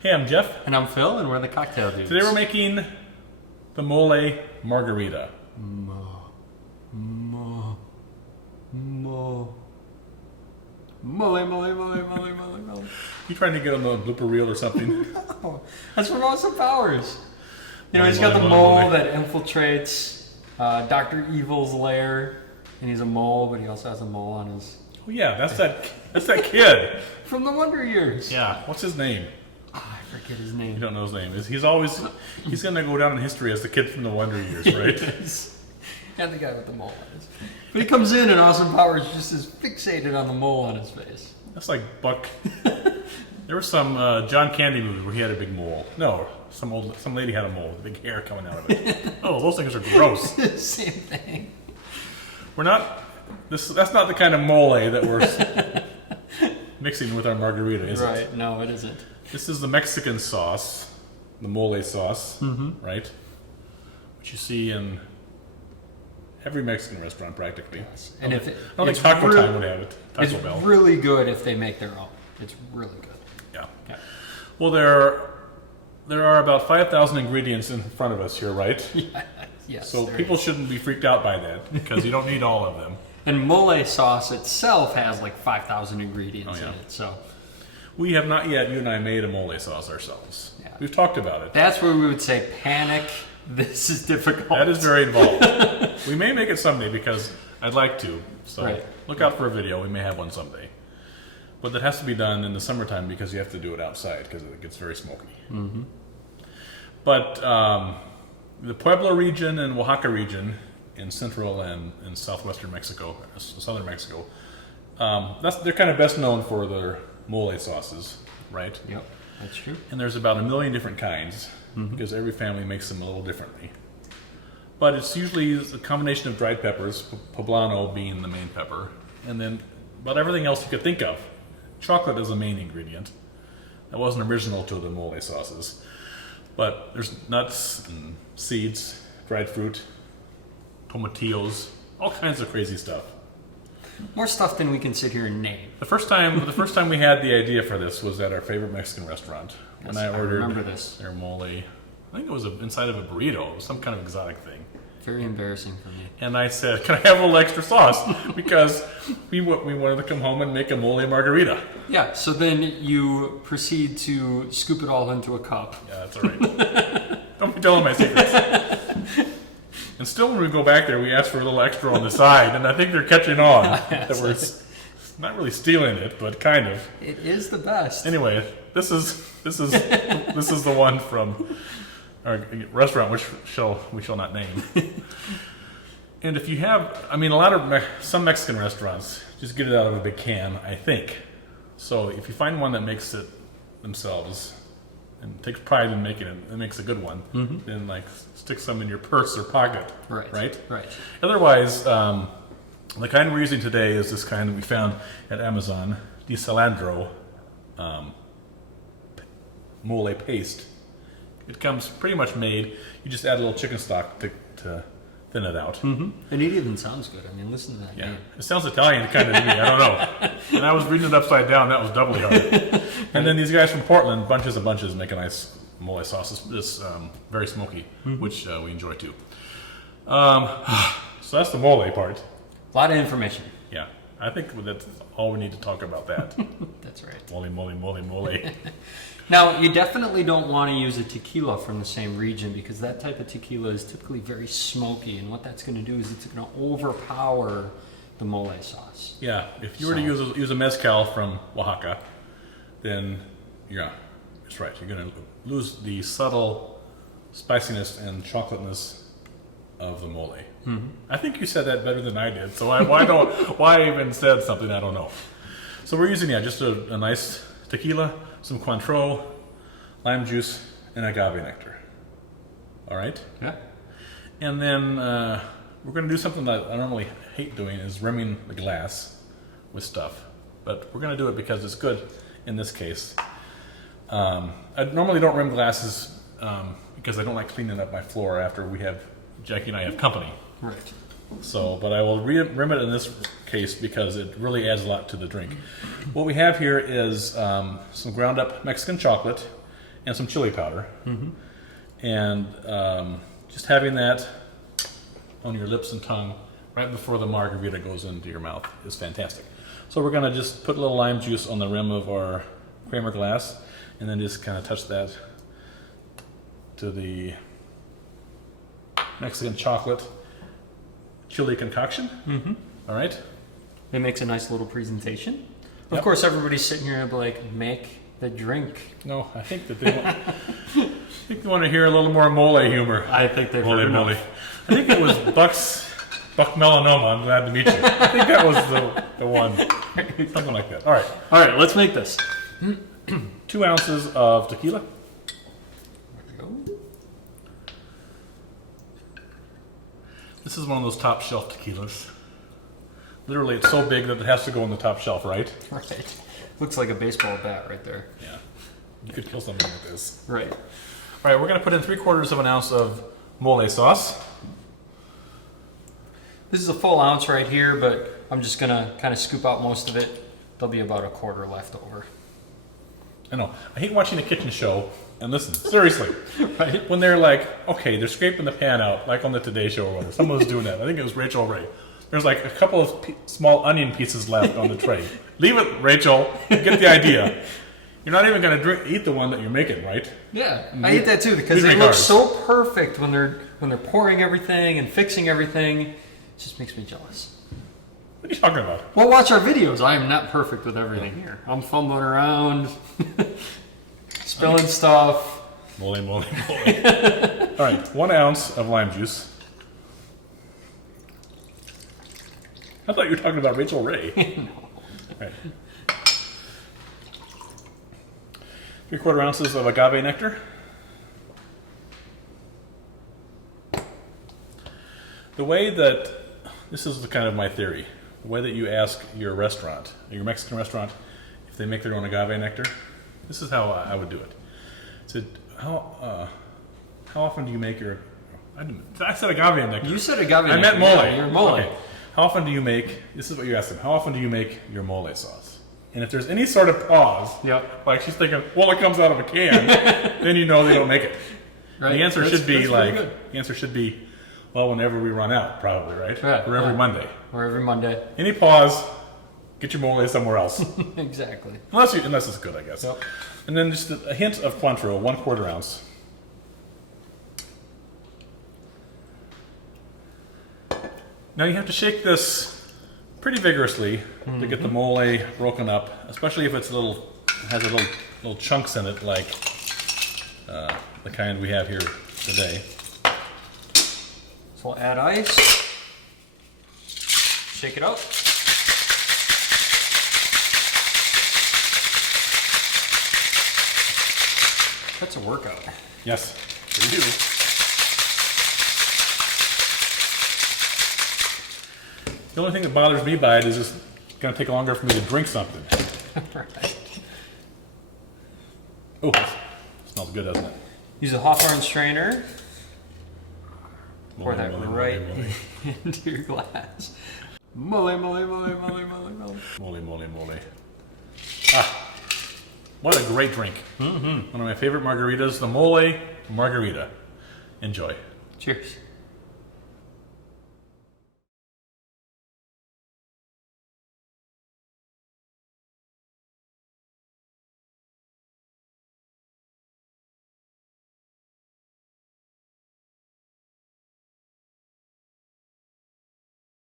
Hey, I'm Jeff. And I'm Phil, and we're the Cocktail Dudes. Today we're making the mole margarita. Mole. You trying to get on the blooper reel or something? No, that's from Austin Powers. You know, Mole, he's got the mole, mole mole. that infiltrates Dr. Evil's lair, and he's a mole, but he also has a mole on his... Oh yeah, that's that kid. From the Wonder Years. Yeah, what's his name? Oh, I forget his name. You don't know his name. He's gonna go down in history as the kid from the Wonder Years, right? And the guy with the mole on his face. But he comes in, and Austin Powers just is fixated on the mole on his face. That's like Buck. There was some John Candy movie where he had a big mole. No, some lady had a mole with big hair coming out of it. Oh, those things are gross. Same thing. We're not. That's not the kind of mole that we're mixing with our margarita, is it? Right? No, it isn't. This is the Mexican sauce, the mole sauce, right? Which you see in every Mexican restaurant practically. Yes. And if I don't think Taco Time would have it. It's Taco Bell. really good if they make their own. It's really good. Yeah. Okay. Well, there are about 5,000 ingredients in front of us here, right? Yeah. Yes. So there people is. shouldn't be freaked out by that because you don't need all of them. And mole sauce itself has like 5,000 ingredients Oh, yeah. in it. So We have not yet, you and I, made a mole sauce ourselves. Yeah. We've talked about it. that's where we would say panic. This is difficult. That is very involved. We may make it someday because I'd like to. So Right. look out for a video. We may have one someday. But that has to be done in the summertime because you have to do it outside because it gets very smoky. Mm-hmm. But the Puebla region and Oaxaca region in central and southwestern Mexico, southern Mexico, they're kind of best known for their mole sauces, right? Yep, that's true. And there's about 1 million different kinds because every family makes them a little differently. But it's usually a combination of dried peppers, poblano being the main pepper, and then about everything else you could think of. Chocolate is the main ingredient. That wasn't original to the mole sauces. But there's nuts and seeds, dried fruit, tomatillos, all kinds of crazy stuff. More stuff than we can sit here and name. The first time we had the idea for this was at our favorite Mexican restaurant. Yes, When I ordered remember this. their mole, I think it was inside of a burrito, it was some kind of exotic thing. Very embarrassing for me. And I said, "Can I have a little extra sauce?" Because we wanted to come home and make a mole margarita. Yeah, so then you proceed to scoop it all into a cup. Yeah, that's all right. Don't be telling my secrets. And still, when we go back there, we ask for a little extra on the side, and I think they're catching on that we're not really stealing it, but kind of. It is the best. Anyway, this is the one from our restaurant, which we shall not name. And if you have, some Mexican restaurants just get it out of a big can, I think. So if you find one that makes it themselves and takes pride in making it, and makes a good one, then like stick some in your purse or pocket, right? Right. Otherwise, the kind we're using today is this kind that we found at Amazon, the cilantro mole paste. It comes pretty much made. You just add a little chicken stock to thin it out. And it even sounds good. I mean, listen to that Yeah, name. it sounds Italian kind of to me. I don't know. And I was reading it upside down. That was doubly hard. And then these guys from Portland, bunches and bunches, make a nice mole sauce. It's very smoky, which we enjoy too. So that's the mole part. A lot of information. Yeah, I think that's all we need to talk about that. That's right. Mole, mole, mole, mole. Now, you definitely don't want to use a tequila from the same region because that type of tequila is typically very smoky, and what that's going to do is it's going to overpower the mole sauce. Yeah, if you were to use a mezcal from Oaxaca, then yeah, that's right. You're going to lose the subtle spiciness and chocolateness of the mole. I think you said that better than I did. So why I even said something I don't know. So we're using just a nice tequila, some Cointreau, lime juice, and agave nectar. All right. Yeah. And then we're going to do something that I normally hate doing is rimming the glass with stuff, but we're going to do it because it's good in this case. I normally don't rim glasses because I don't like cleaning up my floor after Jackie and I have company. Right. So, but I will rim it in this case because it really adds a lot to the drink. What we have here is some ground up Mexican chocolate and some chili powder. And just having that on your lips and tongue right before the margarita goes into your mouth is fantastic. So we're gonna just put a little lime juice on the rim of our Kramer glass, and then just kind of touch that to the Mexican chocolate chili concoction. All right. It makes a nice little presentation. Of Yep. course, everybody's sitting here and be like, make the drink. No, I think that they want to hear a little more mole humor. I think they've Mole, heard mole. enough. I think it was Buck Melanoma. I'm glad to meet you. I think that was the one. Something like that. All right. All right, let's make this. 2 ounces of tequila. There we go. This is one of those top shelf tequilas. Literally, it's so big that it has to go on the top shelf, right? Right. Looks like a baseball bat right there. Yeah. You could kill something with this. Right. All right, we're going to put in 3/4 of an ounce of mole sauce. This is a full ounce right here, but I'm just gonna kind of scoop out most of it. There'll be about a quarter left over. I know. I hate watching a kitchen show. And listen, seriously, Right. when they're like, okay, they're scraping the pan out, like on the Today Show or whatever. Someone was doing that. I think it was Rachel Ray. There's like a couple of small onion pieces left on the tray. Leave it, Rachel. You get the idea. You're not even going to eat the one that you're making, right? Yeah, I hate that too because These it make looks ours. so perfect when they're pouring everything and fixing everything. It just makes me jealous. What are you talking about? Well, watch our videos. I am not perfect with everything here. I'm fumbling around, spilling stuff. Mole, mole, mole. All right, 1 ounce of lime juice. I thought you were talking about Rachel Ray. No. Right. 3/4 ounces of agave nectar. The way that, this is the kind of my theory, the way that you ask your restaurant, your Mexican restaurant, if they make their own agave nectar, this is how I would do it. So, how often do you make your, I said agave nectar. You said agave. I meant mole. Yeah, you're mole. Okay. How often do you make, this is what you asked them, how often do you make your mole sauce? And if there's any sort of pause, Yep. like she's thinking, well, it comes out of a can, then you know they don't make it. Right. The answer That's- should be that's like, pretty the answer should be, well, whenever we run out, probably, right? Right, Or every yeah. Monday. Or every Monday. Any pause, get your mole somewhere else. Exactly. unless it's good, I guess. Yep. And then just a hint of Cointreau, 1/4 ounce. Now you have to shake this pretty vigorously to get the mole broken up, especially if it's has a little chunks in it, like the kind we have here today. So we'll add ice. Shake it up. That's a workout. Yes, for you. The only thing that bothers me by it is it's going to take longer for me to drink something. Right. Oh, smells good, doesn't it? Use a Hawthorne strainer. Pour that Mole, mole, right mole, into your glass. Mole, mole, mole, mole, mole, mole. mole, mole, mole. Ah, what a great drink. One of my favorite margaritas, the mole margarita. Enjoy. Cheers.